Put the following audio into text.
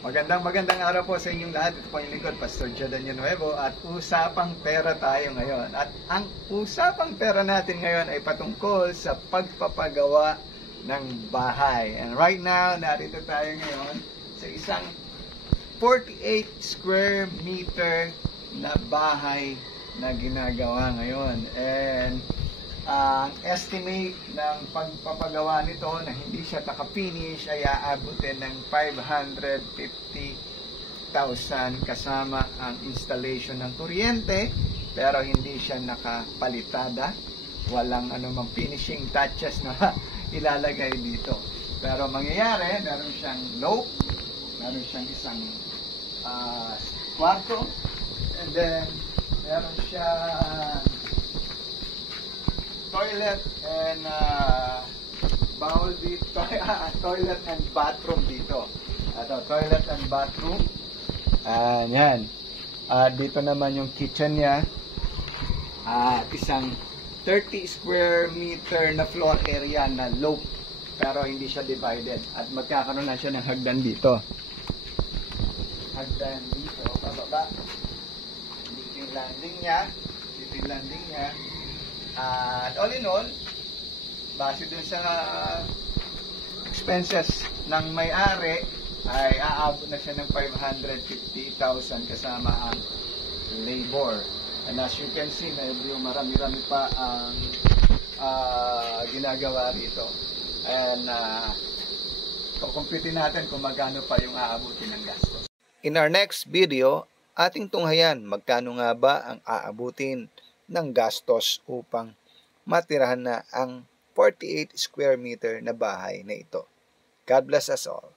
Magandang araw po sa inyong lahat. Ito po yung lingkod, Pastor Jordan Nuevo, at usapang pera tayo ngayon. At ang usapang pera natin ngayon ay patungkol sa pagpapagawa ng bahay. And right now, narito tayo ngayon sa isang 48 square meter na bahay na ginagawa ngayon. And ang estimate ng pagpapagawa nito na hindi siya taka-finish ay aabutin ng 550,000 kasama ang installation ng kuryente, pero hindi siya nakapalitada. Walang anumang finishing touches na ilalagay dito. Pero mangyayari, meron siyang loft, meron siyang isang kwarto, and then meron siyang toilet and bowl dito, toilet and bathroom dito. Ito, toilet and bathroom. Yan. Dito naman yung kitchen niya. Isang 30 square meter na floor area na loft, pero hindi siya divided. At magkakaroon na siya ng hagdan dito. Hagdan dito, pababa. Dito yung landing niya. Dito yung landing niya. At all in all, base dun sa expenses ng may-ari, ay aabot na siya ng 550,000 kasama ang labor. And as you can see, medyo marami-rami pa ang ginagawa rito. And kukumpitin natin kung magkano pa yung aabutin ng gastos. In our next video, ating tunghayan magkano nga ba ang aabutin ng gastos upang matirahan na ang 48 square meter na bahay na ito. God bless us all.